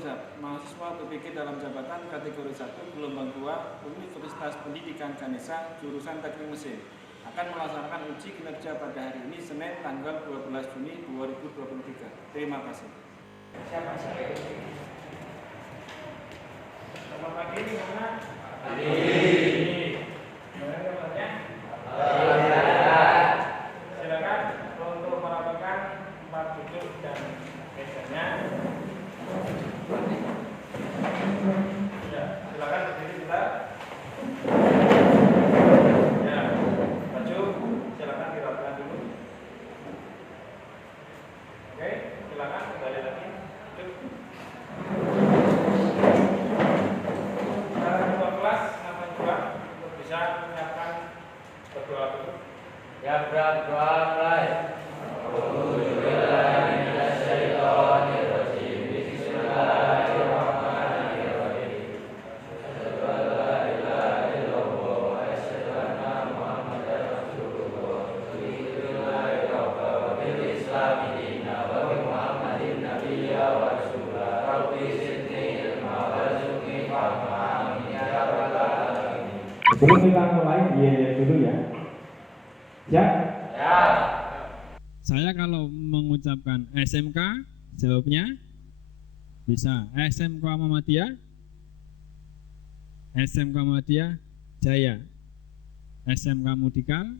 Nurza, mahasiswa PPG dalam jabatan kategori 1 gelombang 2 Universitas Pendidikan Ganesha jurusan Teknik Mesin akan melaksanakan uji kinerja pada hari ini Senin tanggal 12 Juni 2023. Terima kasih. Siapa saya? Selamat pagi, di mana? Gimana kabarnya? Silakan untuk merapikan 4 duduk dan mejanya. Ya, silakan berdiri kita. Ya, baju silakan dirapikan dulu. Oke, silakan kembali lagi. Duduk. Ketua kelas ngapain juga untuk bisa menyiapkan berdoa dulu. Ya, berdoa mulai. Sebelum kita mulai, dulu ya. Ya? Ya. Saya kalau mengucapkan SMK, jawabnya bisa SMK Muhammadiyah, SMK Muhammadiyah Jaya, SMK Mudikal,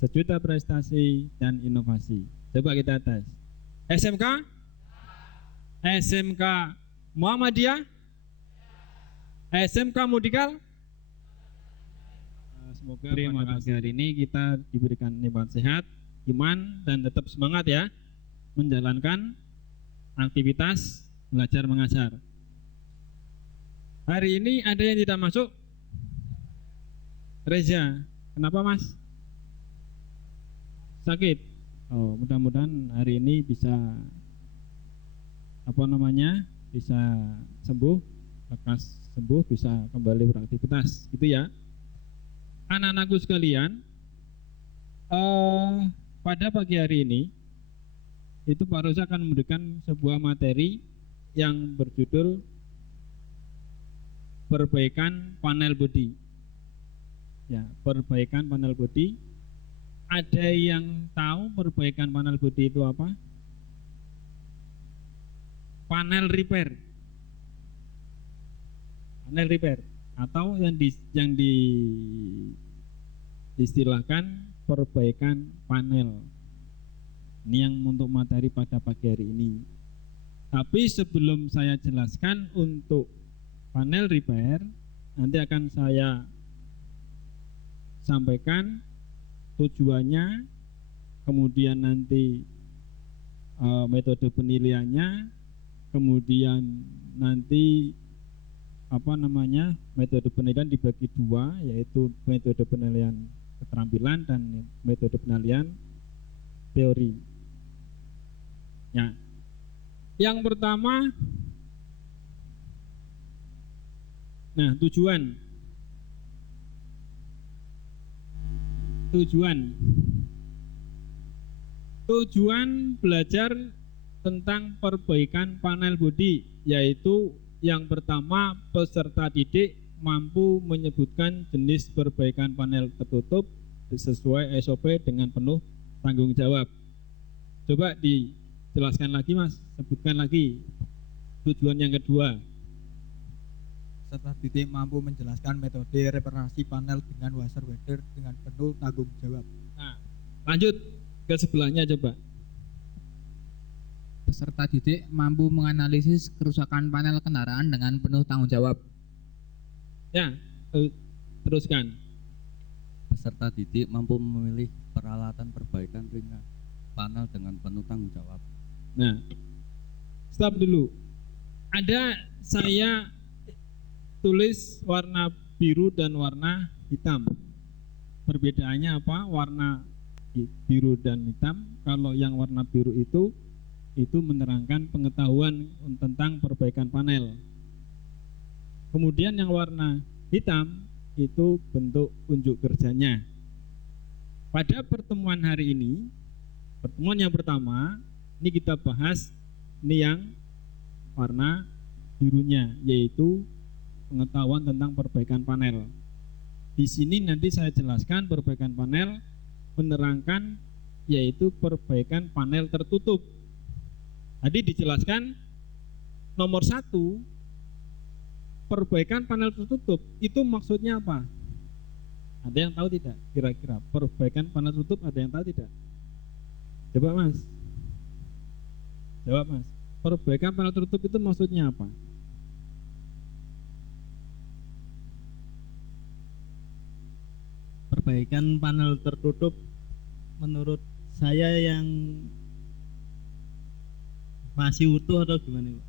Sejuta Prestasi dan Inovasi. Coba kita tes. SMK? SMK Muhammadiyah? SMK Mudikal? Semoga pada pagi hari ini kita diberikan nikmat sehat, iman, dan tetap semangat ya menjalankan aktivitas belajar mengajar. Hari ini ada yang tidak masuk? Reza, kenapa Mas? Sakit? Oh, mudah-mudahan hari ini bisa bisa sembuh, lekas sembuh, bisa kembali beraktivitas, gitu ya. Anak-anakku sekalian, pada pagi hari ini itu Pak Rosa akan memberikan sebuah materi yang berjudul perbaikan panel bodi. Ya, perbaikan panel bodi. Ada yang tahu perbaikan panel bodi itu apa? Panel repair. Panel repair atau yang diistilahkan perbaikan panel. Ini yang untuk materi pada pagi hari ini. Tapi sebelum saya jelaskan untuk panel repair, nanti akan saya sampaikan tujuannya, kemudian nanti metode penilaiannya, kemudian nanti metode penilaian dibagi dua, yaitu metode penilaian keterampilan dan metode penilaian teori. Ya. Yang pertama, tujuan belajar tentang perbaikan panel bodi, yaitu yang pertama, peserta didik mampu menyebutkan jenis perbaikan panel tertutup sesuai SOP dengan penuh tanggung jawab. Coba dijelaskan lagi Mas, sebutkan lagi tujuan yang kedua. Peserta didik mampu menjelaskan metode reparasi panel dengan washer welder dengan penuh tanggung jawab. Nah, lanjut ke sebelahnya coba. Peserta didik mampu menganalisis kerusakan panel kendaraan dengan penuh tanggung jawab. Ya, teruskan. Peserta didik mampu memilih peralatan perbaikan ringan panel dengan penuh tanggung jawab. Nah, stop dulu. Ada saya tulis warna biru dan warna hitam. Perbedaannya apa? Warna biru dan hitam. Kalau yang warna biru itu menerangkan pengetahuan tentang perbaikan panel. Kemudian yang warna hitam itu bentuk unjuk kerjanya. Pada pertemuan hari ini, pertemuan yang pertama, ini kita bahas ini yang warna birunya, yaitu pengetahuan tentang perbaikan panel. Di sini nanti saya jelaskan perbaikan panel, menerangkan yaitu perbaikan panel tertutup. Tadi dijelaskan nomor 1, perbaikan panel tertutup itu maksudnya apa? Ada yang tahu tidak? Kira-kira perbaikan panel tertutup ada yang tahu tidak? Coba Mas. Jawab Mas. Perbaikan panel tertutup itu maksudnya apa? Perbaikan panel tertutup menurut saya yang masih utuh atau gimana Pak?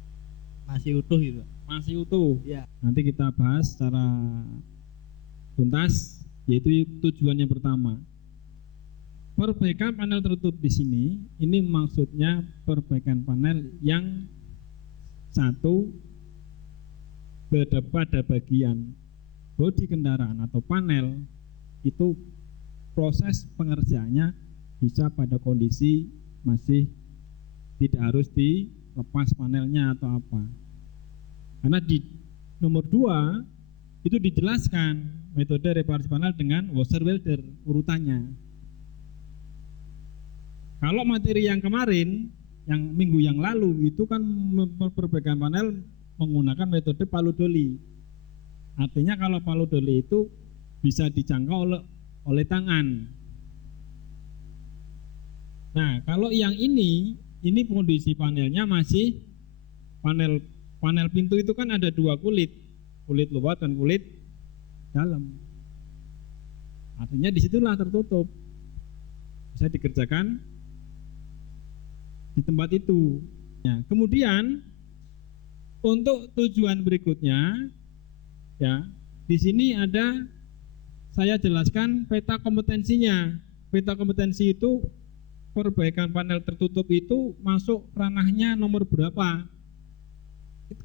Masih utuh gitu Pak? Masih utuh. Ya. Nanti kita bahas secara tuntas, yaitu tujuan yang pertama. Perbaikan panel tertutup di sini, ini maksudnya perbaikan panel yang satu pada bagian bodi kendaraan atau panel itu proses pengerjaannya bisa pada kondisi masih tidak harus dilepas panelnya atau apa. Karena di nomor 2 itu dijelaskan metode reparasi panel dengan washer welder urutannya. Kalau materi yang kemarin, yang minggu yang lalu itu kan perbaikan panel menggunakan metode palu doli. Artinya kalau palu doli itu bisa dijangkau oleh tangan. Nah, kalau yang ini kondisi panelnya masih panel pintu itu kan ada 2 kulit luar dan kulit dalam. Artinya disitulah tertutup, bisa dikerjakan di tempat itu. Ya, kemudian untuk tujuan berikutnya, ya di sini ada saya jelaskan peta kompetensinya. Peta kompetensi itu perbaikan panel tertutup itu masuk ranahnya nomor berapa?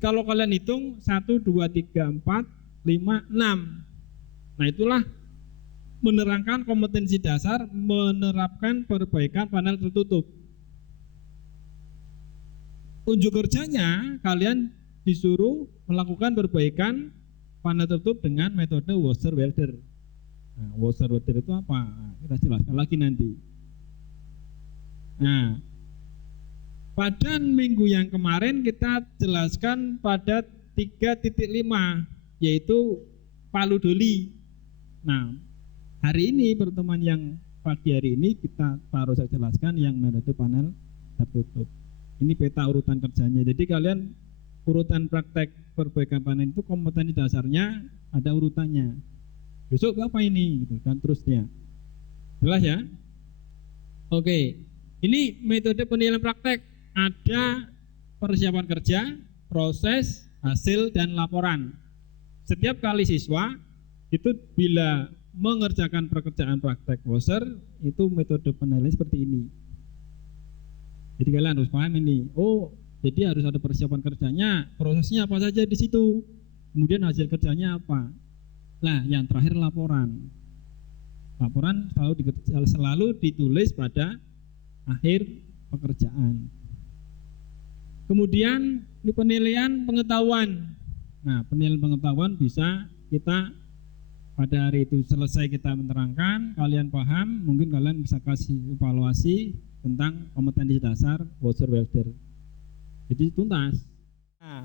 Kalau kalian hitung 1, 2, 3, 4, 5, 6. Nah itulah menerangkan kompetensi dasar menerapkan perbaikan panel tertutup. Unjuk kerjanya kalian disuruh melakukan perbaikan panel tertutup dengan metode washer welder. Nah, washer welder itu apa? Nah, kita jelaskan lagi nanti. Nah, pada minggu yang kemarin kita jelaskan pada 3.5 yaitu palu doli. Nah, hari ini pertemuan yang pagi hari ini kita baru saya jelaskan yang metode panel tertutup. Ini peta urutan kerjanya. Jadi kalian urutan praktek perbaikan panel itu kompetensi dasarnya ada urutannya. Besok apa ini gitu kan terusnya. Jelas ya? Oke. Ini metode penilaian praktek, ada persiapan kerja, proses, hasil dan laporan. Setiap kali siswa itu bila mengerjakan pekerjaan praktek washer itu metode penilaian seperti ini. Jadi kalian harus paham ini. Oh, jadi harus ada persiapan kerjanya, prosesnya apa saja di situ. Kemudian hasil kerjanya apa. Nah, yang terakhir laporan. Laporan selalu ditulis pada akhir pekerjaan. Kemudian di penilaian pengetahuan. Nah, penilaian pengetahuan bisa kita pada hari itu selesai kita menerangkan, kalian paham, mungkin kalian bisa kasih evaluasi tentang kompetensi dasar washer welder. Jadi tuntas. Nah,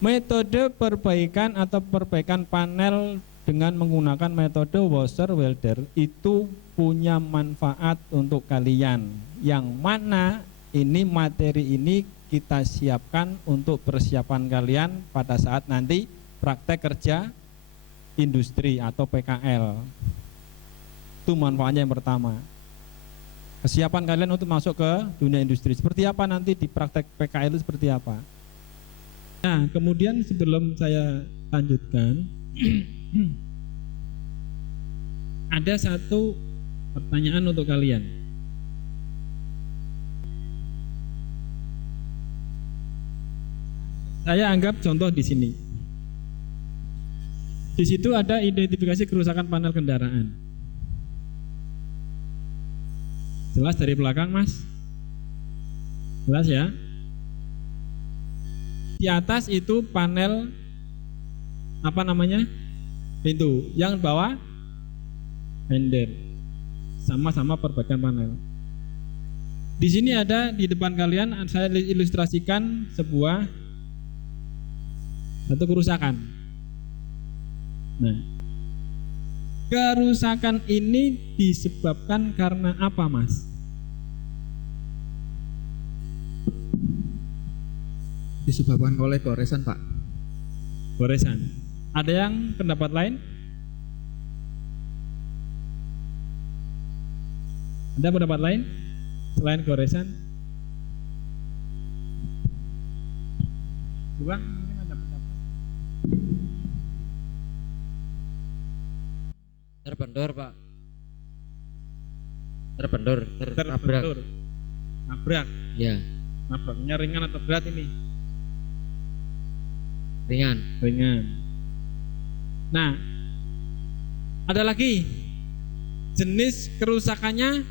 metode perbaikan atau perbaikan panel dengan menggunakan metode washer welder itu punya manfaat untuk kalian. Yang mana ini materi ini kita siapkan untuk persiapan kalian pada saat nanti praktek kerja industri atau PKL. Itu manfaatnya yang pertama. Kesiapan kalian untuk masuk ke dunia industri. Seperti apa nanti di praktek PKL itu seperti apa? Nah, kemudian sebelum saya lanjutkan, ada satu pertanyaan untuk kalian. Saya anggap contoh di sini. Di situ ada identifikasi kerusakan panel kendaraan. Jelas dari belakang, Mas? Jelas ya? Di atas itu panel apa namanya? Pintu. Yang bawah fender. Sama-sama perbaikan panel. Di sini ada di depan kalian saya ilustrasikan satu kerusakan. Nah, kerusakan ini disebabkan karena apa, Mas? Disebabkan oleh goresan, Pak. Goresan. Ada yang pendapat lain? Ada pendapat lain selain goresan? Coba mungkin ada pendapat. Terbentur, Pak. Terbentur, tertabrak. Terbentur. Nabrak. Ya, Nabraknya ringan atau berat ini? ringan. Ringan. Nah, ada lagi jenis kerusakannya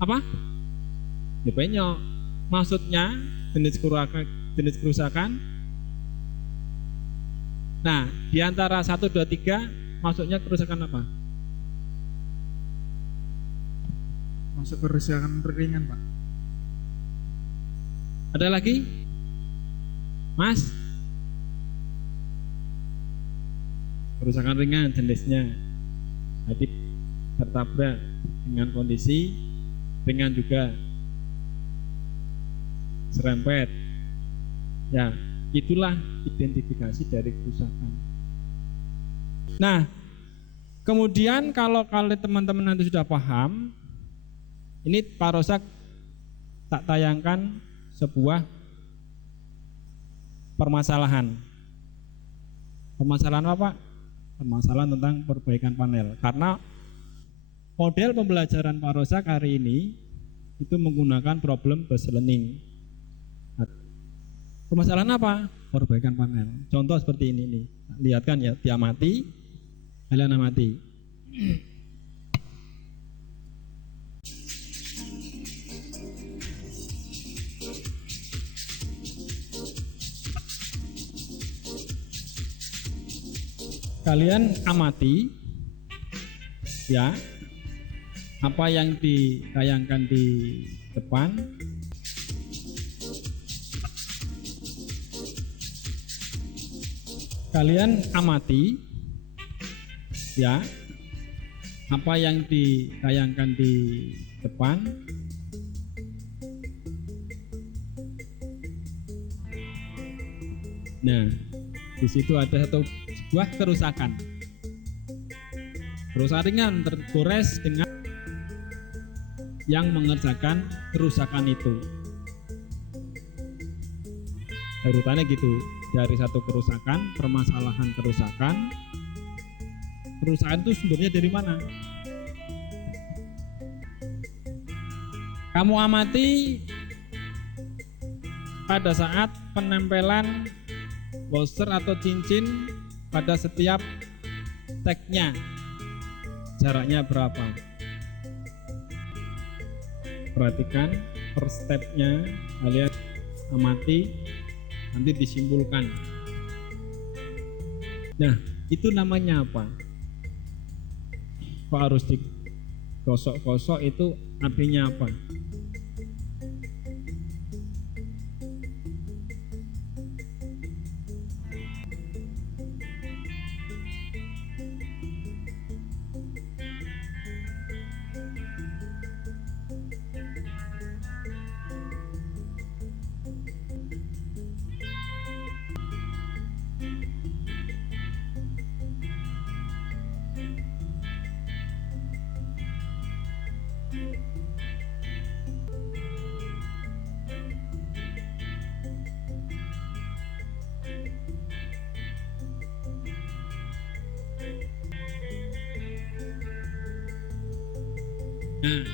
apa? Ya penyok. Maksudnya jenis kerusakan. Nah, di antara 1, 2, 3 maksudnya kerusakan apa? Masuk kerusakan ringan, Pak. Ada lagi? Mas? Kerusakan ringan jenisnya. Jadi tertabrak dengan kondisi ringan juga. Serempet. Ya, itulah identifikasi dari kerusakan. Nah, kemudian kalau teman-teman nanti sudah paham, ini Pak Rosak tak tayangkan sebuah permasalahan. Permasalahan apa, Pak? Permasalahan tentang perbaikan panel. Karena model pembelajaran Pak Rosak hari ini itu menggunakan problem based learning. Permasalahan apa? Perbaikan panel. Contoh seperti ini nih. Lihat kan ya, diamati, kalian amati. Kalian amati ya apa yang ditayangkan di depan. Kalian amati ya apa yang ditayangkan di depan. Nah, di situ ada sebuah kerusakan. Kerusakan ringan tergores dengan yang mengerjakan kerusakan itu. Urutannya gitu, dari satu kerusakan, permasalahan kerusakan. Kerusakan itu sumbernya dari mana? Kamu amati pada saat penempelan washer atau cincin pada setiap tagnya, jaraknya berapa? Perhatikan per stepnya, kalian amati, nanti disimpulkan. Nah, itu namanya apa? Kok harus digosok-gosok, itu artinya apa? Nah,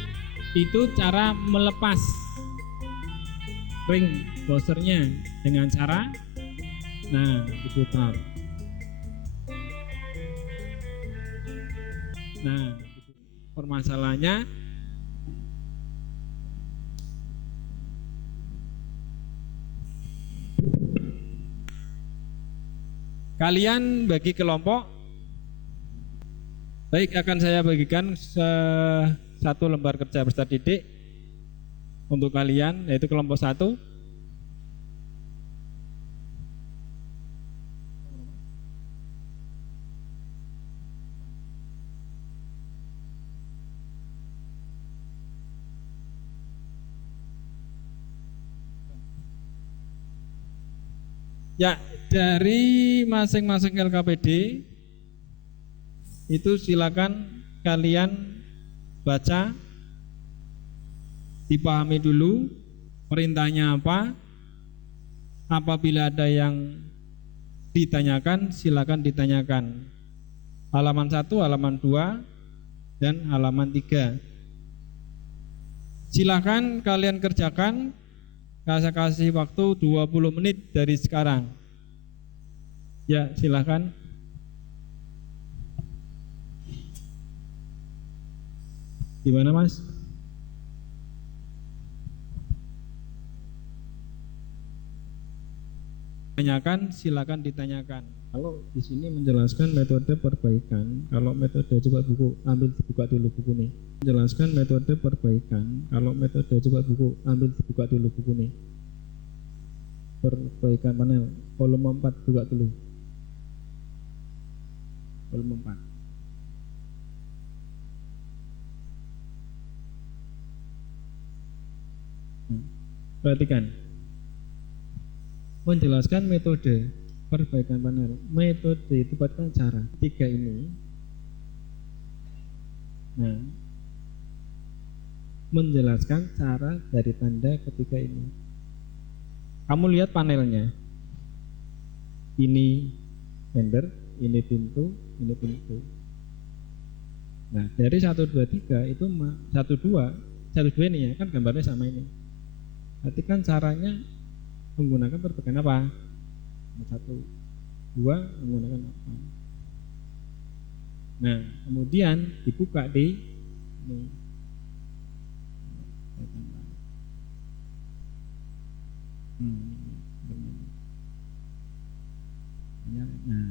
itu cara melepas ring washernya dengan cara diputar. Nah, permasalahannya Kalian bagi kelompok. Baik, akan saya bagikan satu lembar kerja peserta didik untuk kalian, yaitu kelompok 1. Ya, dari masing-masing LKPD itu silakan kalian baca, dipahami dulu perintahnya apa. Apabila ada yang ditanyakan, silakan ditanyakan. Halaman 1, halaman 2, dan halaman 3. Silakan kalian kerjakan. Saya kasih waktu 20 menit dari sekarang. Ya, silakan. Gimana, Mas? Tanyakan, silakan ditanyakan. Kalau di sini menjelaskan metode perbaikan, kalau metode coba buka dulu buku nih. Menjelaskan metode perbaikan, kalau metode coba buka dulu buku nih. Perbaikan panel, volume 4 buka dulu. Volume 4. Perhatikan. Menjelaskan metode perbaikan panel. Metode itu pada cara 3 ini. Nah, menjelaskan cara dari tanda ketiga ini. Kamu lihat panelnya. Ini fender, ini pintu, ini pintu. Nah, dari 1 2 3 itu 1 2 ini ya, kan gambarnya sama ini. Perhatikan caranya menggunakan perbaikan apa? 1 2 menggunakan apa? Nah, kemudian dibuka di ini. Nah,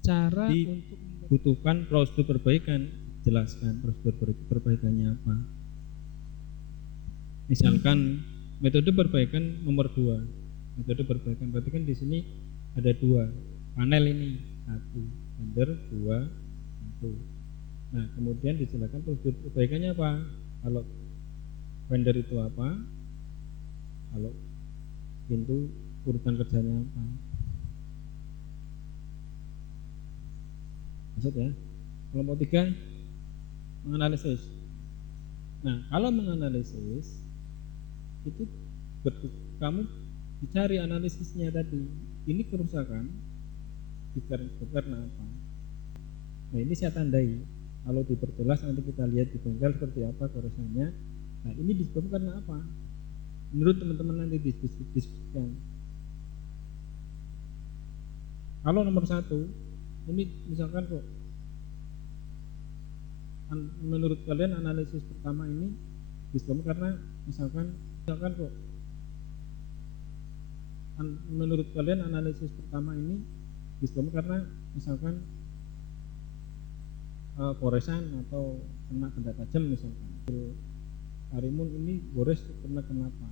cara untuk membutuhkan prosedur perbaikan, jelaskan prosedur perbaikannya apa. Misalkan metode perbaikan nomor 2. Metode perbaikan berarti kan di sini ada 2 panel ini, 1 fender, 2 pintu. Nah, kemudian dijelaskan prosedur perbaikannya apa. Kalau fender itu apa, kalau pintu urutan kerjanya apa. Maksud ya. Kelompok 3 menganalisis. Nah, kalau menganalisis itu kamu dicari analisisnya tadi. Ini kerusakan karena apa? Nah, ini saya tandai. Kalau diperjelas nanti kita lihat di bengkel seperti apa kerusakannya. Nah, ini disebabkan karena apa? Menurut teman-teman nanti diskusikan. Kalau nomor 1, ini misalkan kok menurut kalian analisis pertama ini disebabkan karena misalkan kok menurut kalian analisis pertama ini disebabkan karena misalkan goresan atau kena benda tajam misalkan. Harimun ini gores karena kenapa?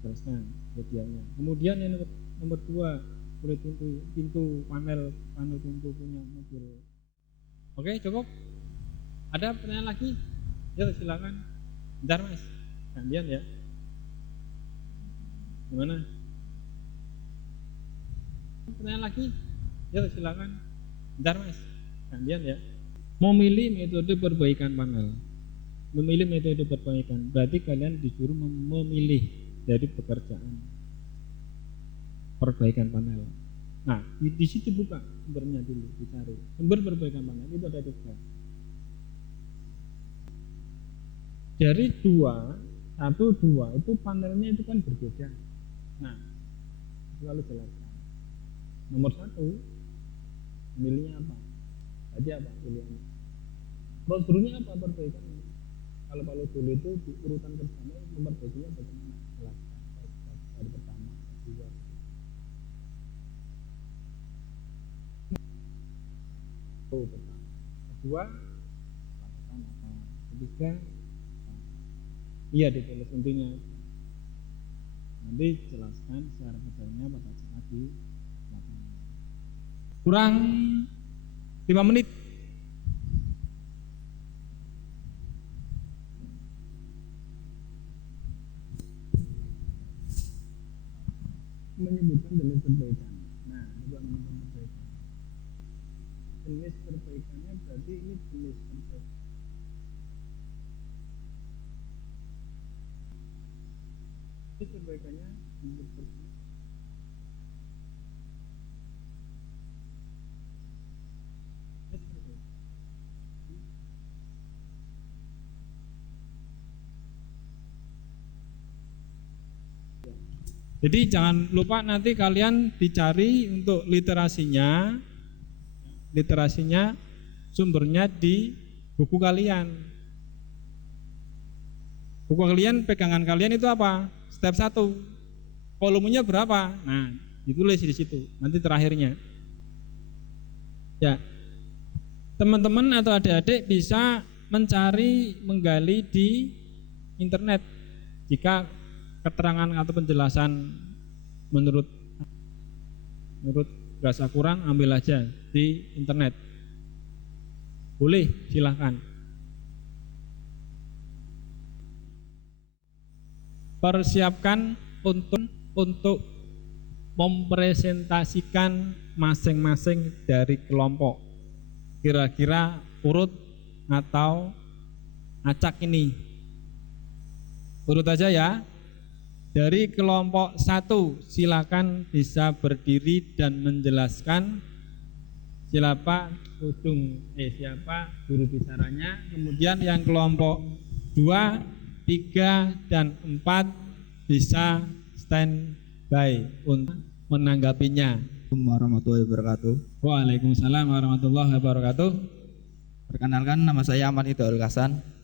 Jelaskan kejadiannya. Kemudian yang nomor 2, kulit pintu panel pintu punya mobil. Oke, cukup. Ada pertanyaan lagi? Ya, silakan. Bentar, Mas. Gantian ya. Gimana? Pertanyaan lagi? Ya, silakan. Bentar, Mas. Gantian ya. Memilih metode perbaikan panel. Memilih metode perbaikan berarti kalian disuruh memilih dari pekerjaan perbaikan panel. Nah, di situ buka sumbernya dulu, dicari sumber perbaikan panel itu ada 3. Dari 1 2 itu panelnya itu kan berbeda. Nah, lalu jelaskan. Nomor 1 milihnya apa? Tadi apa pilihannya? Prosedurnya apa perbaikan? Kalau dulu itu di urutan kerjanya memperbaikinya bagaimana? Jelaskan dari pertama, kedua. Itu pertama. Kedua, lakukan apa? Ketiga, iya ditulis intinya. Nanti jelaskan secara detailnya pada saat di lapangan. Kurang 5 menit. Menyebutkan jenis perbaikan. Nah, juga menyebutkan perbaikan. Jenis perbaikannya berarti ini jenis perbaikan. Jenis perbaikannya jenis perbaikan. Jadi jangan lupa nanti kalian dicari untuk literasinya sumbernya di buku kalian. Buku kalian, pegangan kalian itu apa? Step 1. Volumenya berapa? Nah, ditulis di situ. Nanti terakhirnya. Ya. Teman-teman atau adik-adik bisa mencari, menggali di internet jika keterangan atau penjelasan menurut rasa kurang, ambil aja di internet. Boleh, silahkan. Persiapkan untuk mempresentasikan masing-masing dari kelompok. Kira-kira urut atau acak ini. Urut aja ya. Dari kelompok 1 silakan bisa berdiri dan menjelaskan siapa guru bicaranya. Kemudian yang kelompok 2, 3 dan 4 bisa standby untuk menanggapinya. Assalamualaikum warahmatullahi wabarakatuh. Waalaikumsalam warahmatullahi wabarakatuh. Perkenalkan, nama saya Aman Hidayul Hasan.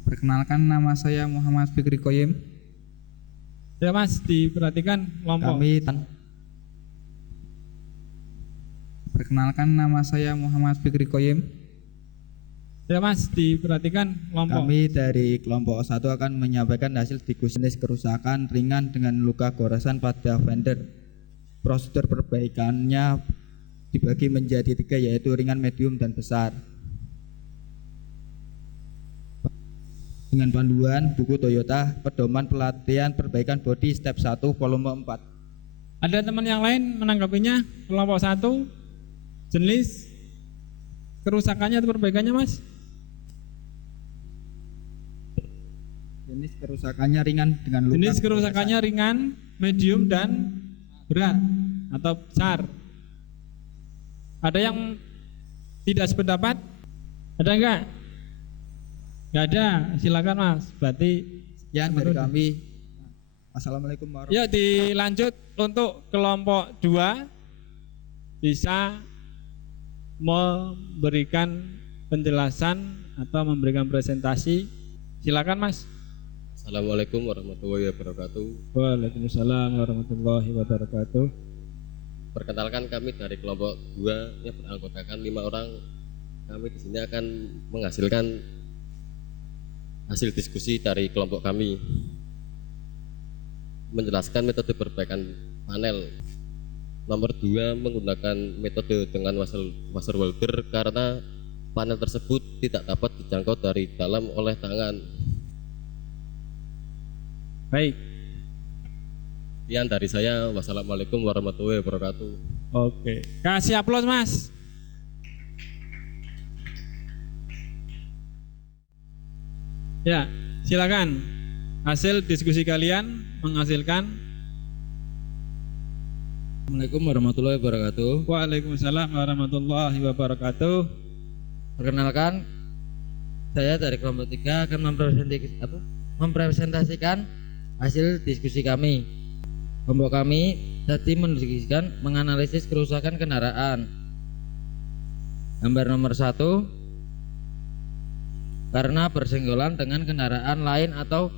Perkenalkan, nama saya Muhammad Fikri Qoyim. Ya Mas, diperhatikan kelompok. Perkenalkan, nama saya Muhammad Fikri Qoyim. Ya Mas, diperhatikan kelompok. Kami dari kelompok 1 akan menyampaikan hasil diskusi jenis kerusakan ringan dengan luka goresan pada fender. Prosedur perbaikannya dibagi menjadi 3, yaitu ringan, medium, dan besar. Dengan panduan buku Toyota, pedoman pelatihan perbaikan bodi step 1 volume 4. Ada teman yang lain menanggapinya? Kelompok 1, jenis kerusakannya atau perbaikannya Mas? Jenis kerusakannya ringan dengan luka. Jenis kerusakannya ringan, medium, dan berat atau besar. Ada yang tidak sependapat? Ada enggak? Enggak ada, silakan Mas. Berarti sekian dari kami. Assalamualaikum warahmatullahi wabarakatuh. Yuk dilanjut untuk kelompok 2 bisa memberikan penjelasan atau memberikan presentasi. Silakan Mas. Assalamualaikum warahmatullahi wabarakatuh. Waalaikumsalam warahmatullahi wabarakatuh. Perkenalkan, kami dari kelompok 2 yang beranggotakan 5 orang. Kami di sini akan menghasilkan hasil diskusi dari kelompok kami, menjelaskan metode perbaikan panel. Nomor 2, menggunakan metode dengan washer welder karena panel tersebut tidak dapat dijangkau dari dalam oleh tangan. Baik. Sekian dari saya. Wassalamualaikum warahmatullahi wabarakatuh. Oke, kasih aplaus Mas. Ya, silakan. Hasil diskusi kalian menghasilkan. Assalamualaikum warahmatullahi wabarakatuh. Waalaikumsalam warahmatullahi wabarakatuh. Perkenalkan, saya dari kelompok 3 akan mempresentasikan hasil diskusi kami. Kelompok kami tadi mendiskusikan menganalisis kerusakan kendaraan. Gambar nomor 1, karena bersenggolan dengan kendaraan lain atau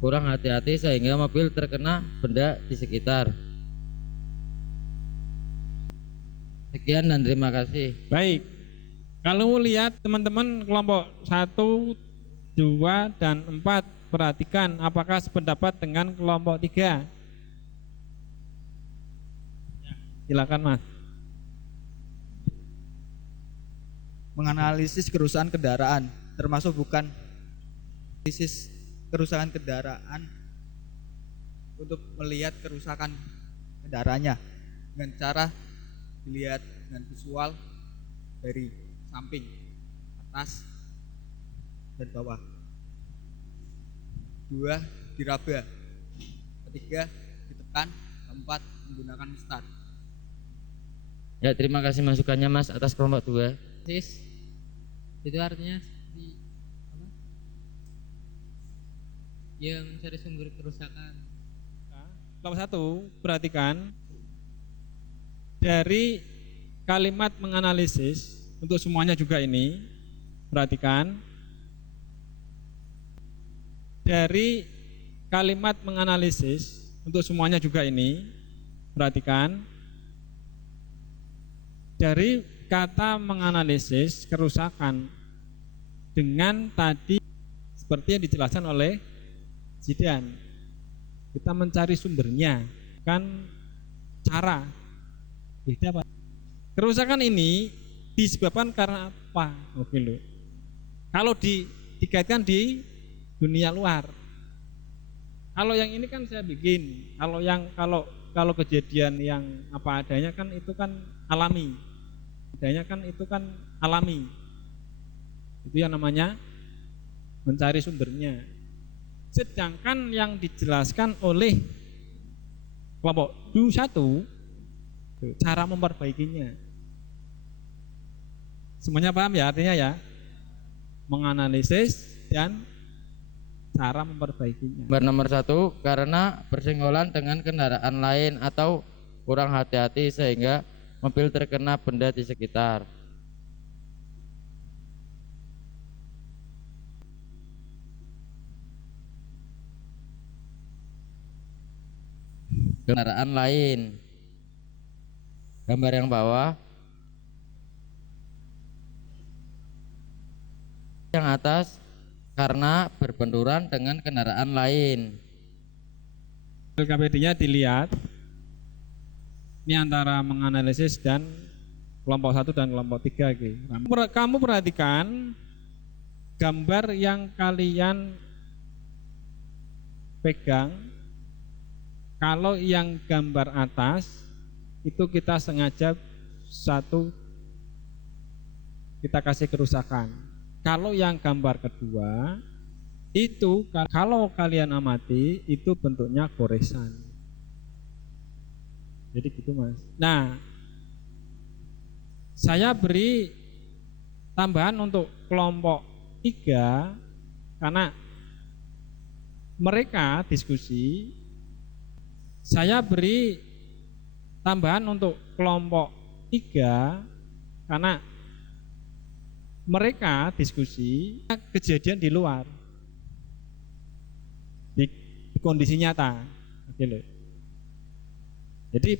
kurang hati-hati sehingga mobil terkena benda di sekitar. Sekian dan terima kasih. Baik. Kalau lihat teman-teman kelompok 1, 2, dan 4, perhatikan apakah sependapat dengan kelompok 3. Silakan Mas. Menganalisis kerusakan kendaraan, termasuk bukan analisis kerusakan kendaraan untuk melihat kerusakan kendaraannya dengan cara dilihat dengan visual dari samping, atas, dan bawah. 2, diraba. 3, ditekan. 4, menggunakan start. Ya, terima kasih masukannya Mas atas kelompok 2. Itu artinya apa? Yang mencari sumber kerusakan. Kelompok 1, perhatikan dari kalimat menganalisis untuk semuanya juga ini, perhatikan dari kalimat menganalisis untuk semuanya juga ini, perhatikan dari kata menganalisis kerusakan dengan tadi seperti yang dijelaskan oleh Zidan, kita mencari sumbernya, kan cara. Beda Pak. Kerusakan ini disebabkan karena apa? Oke loh. Kalau dikaitkan di dunia luar. Kalau yang ini kan saya bikin. Kalau kejadian yang apa adanya kan itu kan alami. Adanya kan itu kan alami. Itu yang namanya mencari sumbernya. Sedangkan yang dijelaskan oleh kelompok 1 cara memperbaikinya. Semuanya paham ya artinya ya? Menganalisis dan cara memperbaikinya. Nomor 1, karena bersenggolan dengan kendaraan lain atau kurang hati-hati sehingga mobil terkena benda di sekitar. Kendaraan lain. Gambar yang bawah. Yang atas karena berbenturan dengan kendaraan lain. LKPD-nya dilihat. Ini antara menganalisis dan kelompok 1 dan kelompok 3. Kamu perhatikan gambar yang kalian pegang. Kalau yang gambar atas itu kita sengaja kita kasih kerusakan. Kalau yang gambar kedua itu kalau kalian amati itu bentuknya goresan. Jadi gitu Mas. Nah, saya beri tambahan untuk kelompok 3 karena mereka diskusi. Saya beri tambahan untuk kelompok 3 karena mereka diskusi kejadian di luar di kondisi nyata. Oke loh. Jadi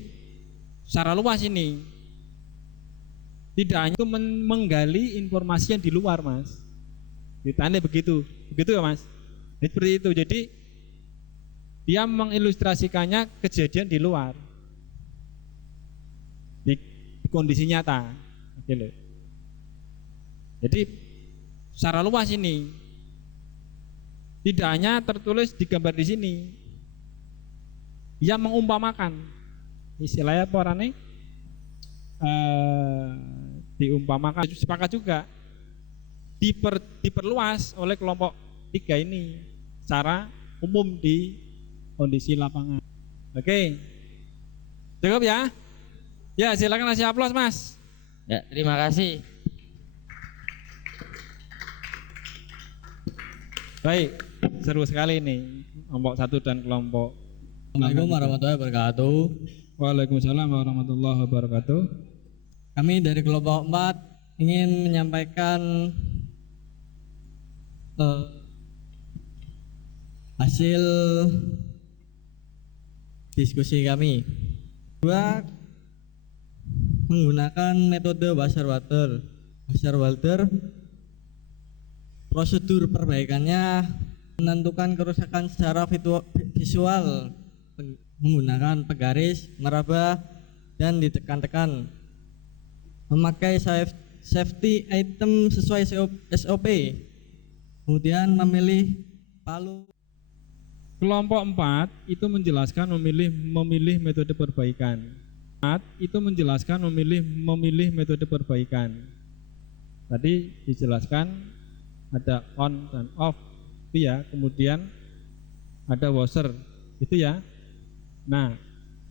secara luas ini tidak hanya itu menggali informasi yang di luar Mas. Ditanya begitu ya Mas. Jadi seperti itu. Jadi dia mengilustrasikannya kejadian di luar di kondisi nyata. Oke loh. Jadi secara luas ini tidak hanya tertulis di gambar di sini. Dia mengumpamakan. Istilahnya apa orangnya? Diumpamakan. Sepakat juga. Diperluas oleh kelompok 3 ini secara umum di kondisi lapangan. Oke. Cukup ya? Ya, silakan kasih aplaus Mas. Ya, terima kasih. Baik, seru sekali ini kelompok 1 dan kelompok. Assalamualaikum warahmatullahi wabarakatuh. Waalaikumsalam warahmatullahi wabarakatuh. Kami dari kelompok 4 ingin menyampaikan hasil diskusi kami. menggunakan metode Wasserwater. Wasserwater prosedur perbaikannya menentukan kerusakan secara visual menggunakan penggaris, meraba, dan ditekan-tekan. Memakai safety item sesuai SOP. Kemudian memilih palu. Kelompok 4 itu menjelaskan memilih metode perbaikan. 4 itu menjelaskan memilih metode perbaikan. Tadi dijelaskan ada on dan off itu ya, kemudian ada washer itu ya. Nah,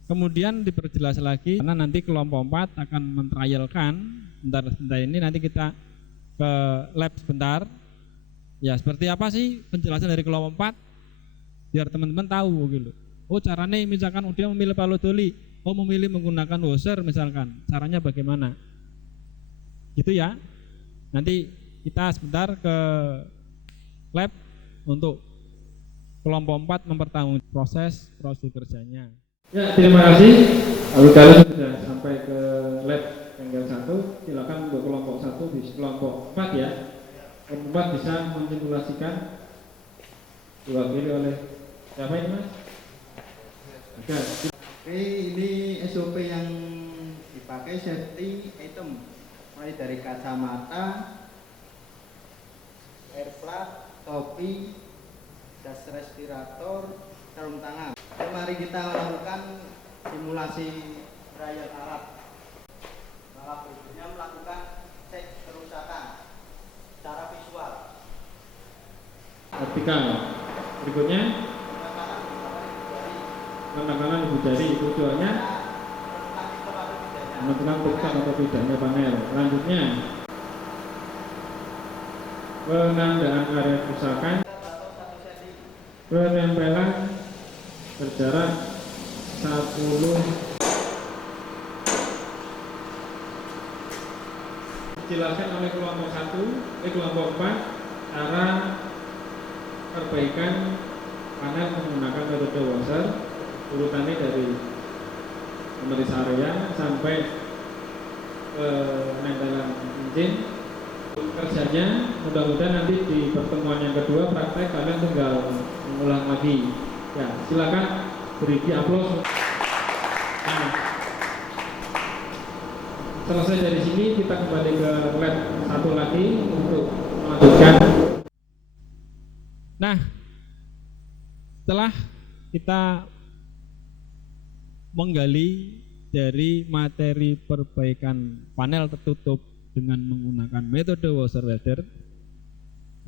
kemudian diperjelas lagi karena nanti kelompok 4 akan mentrialkan sebentar ini, nanti kita ke lab sebentar. Ya, seperti apa sih penjelasan dari kelompok 4? Biar teman-teman tahu gitu. Oh, caranya misalkan dia memilih palu doli, oh memilih menggunakan washer misalkan, caranya bagaimana? Gitu ya. Nanti kita sebentar ke lab untuk kelompok 4 mempertanggung proses prosedur kerjanya. Ya, terima kasih. Kalian sudah sampai ke lab tanggal 1. Silakan untuk kelompok 1 di kelompok 4 ya. Kelompok 4 bisa mensimulasikan diwakili oleh siapa ini Mas? Oke, Ini SOP yang dipakai safety item, mulai dari kacamata, air plat, topi, jas respirator, sarung tangan. Mari kita melakukan simulasi trial alat. Tahap berikutnya melakukan cek kerusakan secara visual. vertikal. Berikutnya penekanan ibu jari, tujuannya menentukan rusak atau tidaknya panel. Selanjutnya penandaan area kerusakan, penempelan berjarak 10. Dijelaskan oleh kelompok 1, kelompok 4 cara perbaikan panel menggunakan metode washer. Urutannya dari pemeriksa area sampai penempelan engine. Kerjanya mudah-mudahan nanti di pertemuan yang kedua praktek kalian tinggal mengulang lagi. Ya, silakan beri di upload. Nah, selesai dari sini kita kembali ke lab 1 lagi untuk melanjutkan. Nah, setelah kita menggali dari materi perbaikan panel tertutup dengan menggunakan metode washer welder,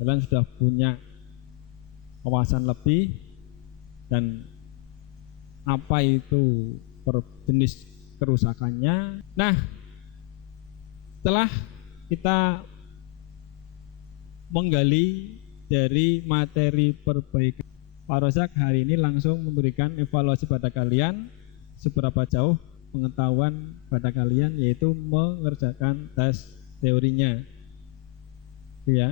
kalian sudah punya wawasan lebih dan apa itu jenis kerusakannya. Nah, setelah kita menggali dari materi perbaikan, Pak Rozak hari ini langsung memberikan evaluasi pada kalian seberapa jauh pengetahuan pada kalian, yaitu mengerjakan tes teorinya. Ya.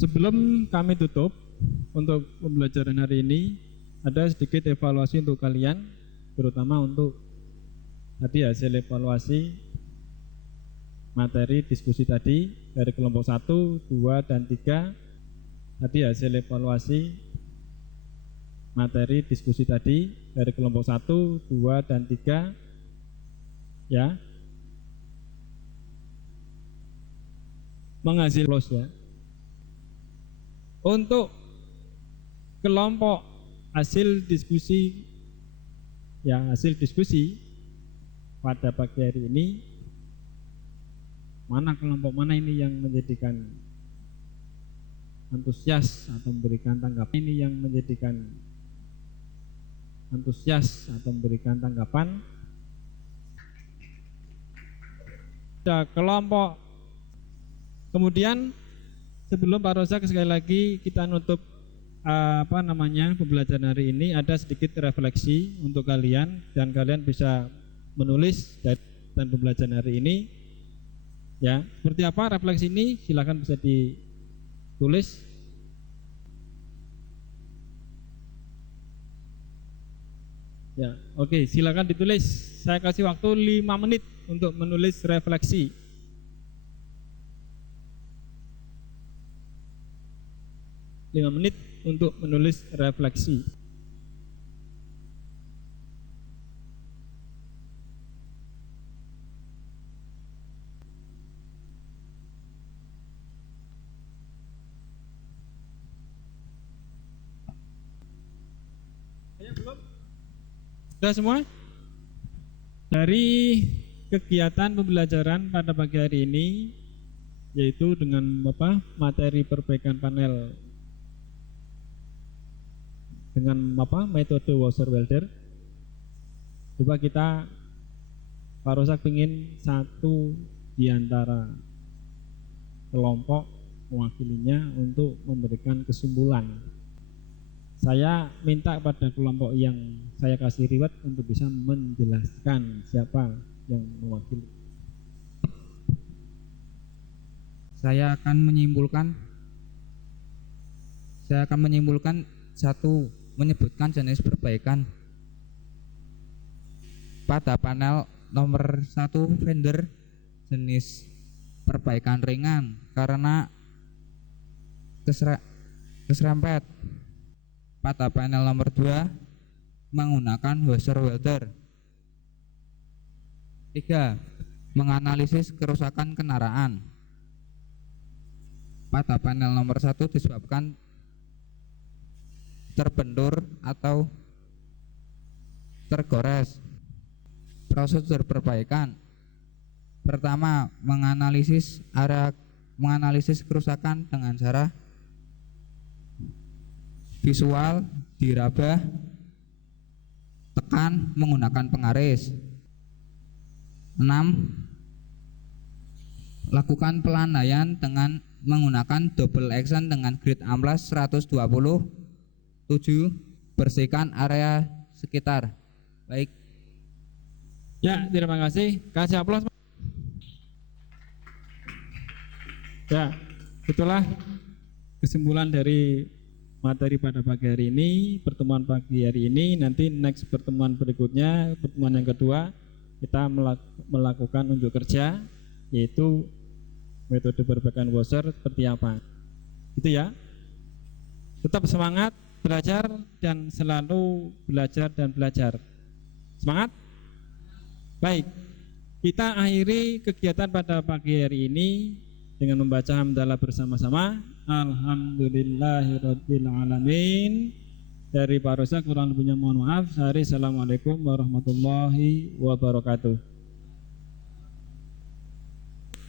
Sebelum kami tutup untuk pembelajaran hari ini, ada sedikit evaluasi untuk kalian, terutama untuk tadi hasil evaluasi materi diskusi tadi dari kelompok 1, 2, dan 3. Tadi hasil evaluasi materi diskusi tadi dari kelompok 1, 2, dan 3. Ya. Menghasil close ya. Untuk kelompok hasil diskusi pada pagi hari ini, kelompok mana ini yang menjadikan antusias atau memberikan tanggapan. Ini yang menjadikan antusias atau memberikan tanggapan. Ada kelompok. Kemudian sebelum Pak Rozak sekali lagi kita nutup pembelajaran hari ini, ada sedikit refleksi untuk kalian dan kalian bisa menulis dan pembelajaran hari ini. Ya, seperti apa refleksi ini? Silakan bisa ditulis. Ya, oke, silakan ditulis. Saya kasih waktu 5 menit untuk menulis refleksi. Menit untuk menulis refleksi. Sudah semua? Dari kegiatan pembelajaran pada pagi hari ini, yaitu dengan materi perbaikan panel dengan metode Wasser-Welder. Coba kita, Pak Rozak ingin satu di antara kelompok mewakilinya untuk memberikan kesimpulan. Saya minta pada kelompok yang saya kasih riwayat untuk bisa menjelaskan siapa yang mewakili. Saya akan menyimpulkan satu, menyebutkan jenis perbaikan pada panel nomor 1 vendor jenis perbaikan ringan karena keserempet. Pada panel nomor 2 menggunakan Wasser-Welder. 3. Menganalisis kerusakan kendaraan. Pada panel nomor 1 disebabkan terbentur atau tergores. Prosedur perbaikan. Pertama, menganalisis kerusakan dengan cara visual, diraba, tekan menggunakan pengaris. 6. Lakukan pelandaian dengan menggunakan double action dengan grade amplas 120. 7. Bersihkan area sekitar. Baik. Ya, terima kasih. Kasih aplaus. Ya, itulah kesimpulan dari materi pada pagi hari ini, pertemuan pagi hari ini. Nanti next pertemuan berikutnya, pertemuan yang kedua, kita melakukan unjuk kerja, yaitu metode perbaikan washer seperti apa. Gitu ya. Tetap semangat belajar dan selalu belajar dan belajar. Semangat. Baik, kita akhiri kegiatan pada pagi hari ini dengan membaca hamdalah bersama-sama. Alhamdulillahirabbil alamin. Dari Pak Rozak kurang lebihnya mohon maaf. Assalamualaikum warahmatullahi wabarakatuh.